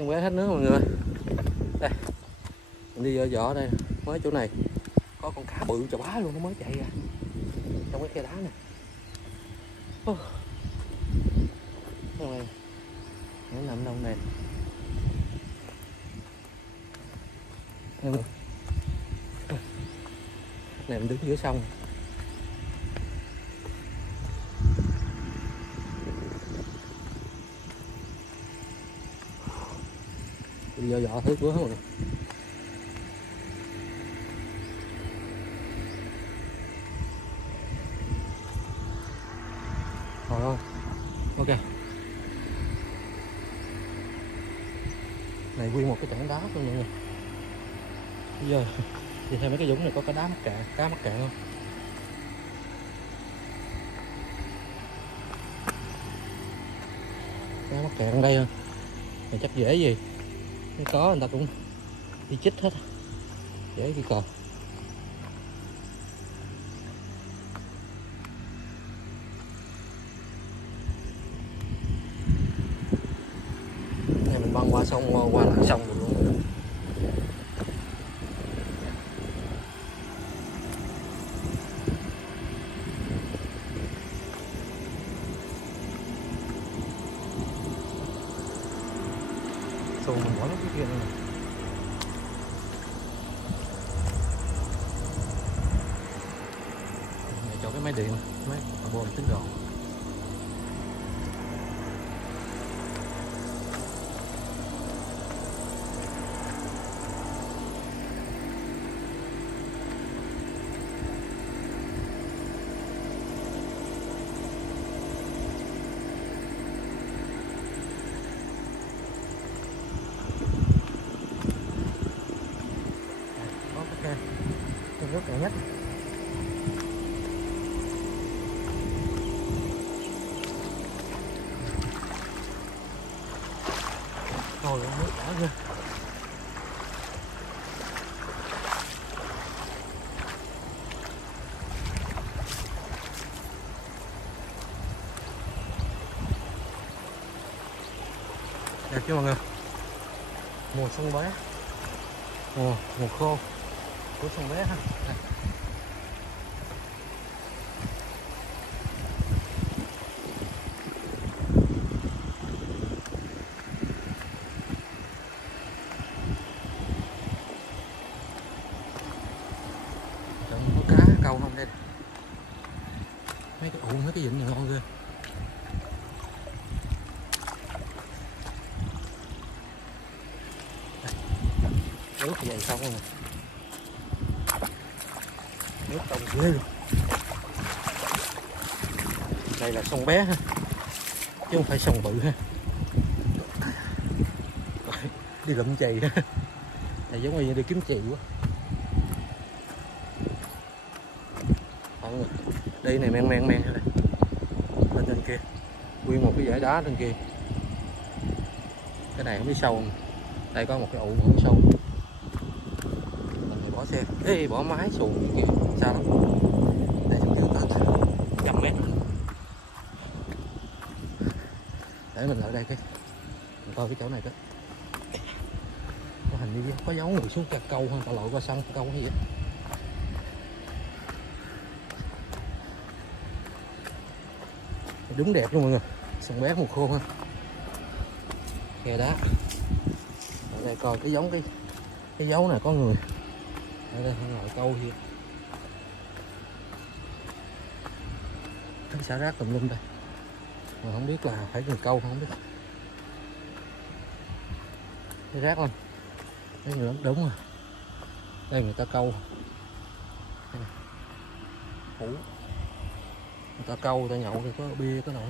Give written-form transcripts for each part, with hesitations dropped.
Xong bé hết nước mọi người. Đây, mình đi vỏ đây, mới chỗ này có con cá bự chà bá luôn, nó mới chạy ra trong cái khe đá này. Này, nó nằm đâu này. Này mình đứng giữa sông. Đi vỏ thứ quá rồi. Rồi, ok. Này nguyên một cái tảng đá luôn mọi người. Bây giờ thì theo mấy cái dũng này có cá đá mắc cạn, cá mắc cạn không? Cá mắc cạn đây thôi. Này chắc dễ gì. Nếu có người ta cũng đi chích hết. Dễ đi còn. Này mình băng qua sông, qua lại sông rồi luôn. Xuồng mình bỏ nước cái kia nữa. Này cho cái máy điện, máy bơm tính gọn. Nước cạn nhất. Thôi nước đã chưa. Đẹp chưa mọi người. Mùa xuân bé, mùa khô của sông bé ha. Đây. Có cá câu không đây? Mấy cái mấy cái vịnh này ngon ghê. Nước thì dày xong rồi. Nước trông ghê luôn. Đây là sông bé ha, chứ không phải sông bự ha. Đi lụm chì ha. Này giống như đi kiếm chì quá. Đi này men men men đây. Lên trên kia nguyên một cái dãy đá trên kia. Cái này không biết sâu không? Đây có một cái ụ không sâu. Mình bỏ xe, bỏ máy xuồng kia sao lắm. Đây chúng ta tới 100 mét. Để mình lại đây cái mình coi cái chỗ này đó. Có hình như có dấu người xuống câu hay ta lội qua sông câu hay vậy. Đúng đẹp luôn mọi người. Sông bé mùa khô ha. Khe đá. Ở đây coi cái giống cái dấu này có người. Ở đây không lội câu gì. Thấy xả rác tùm lum đây. Mà không biết là phải người câu không biết. Thấy rác không? Thấy người đúng rồi. Đây người ta câu. Hủ. Người ta câu, người ta nhậu thì có bia, có nồi.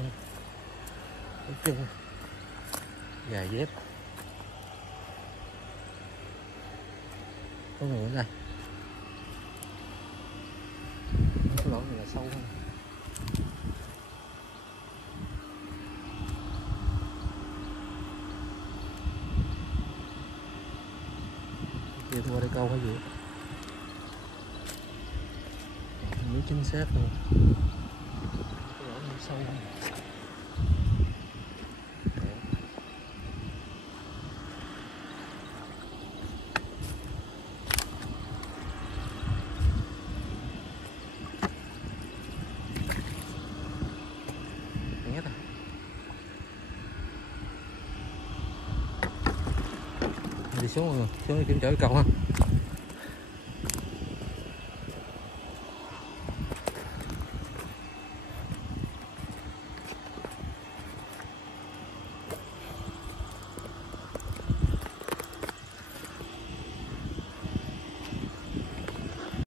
Cái chân. Giày dép. Có người ở đây. Cái lỗ này là sâu hơn. Kia thua đây câu hay gì? Không biết chính xác luôn. Cái lỗ này sâu hơn. đi xuống mọi người, xuống đi kiểm tra cái cầu ha.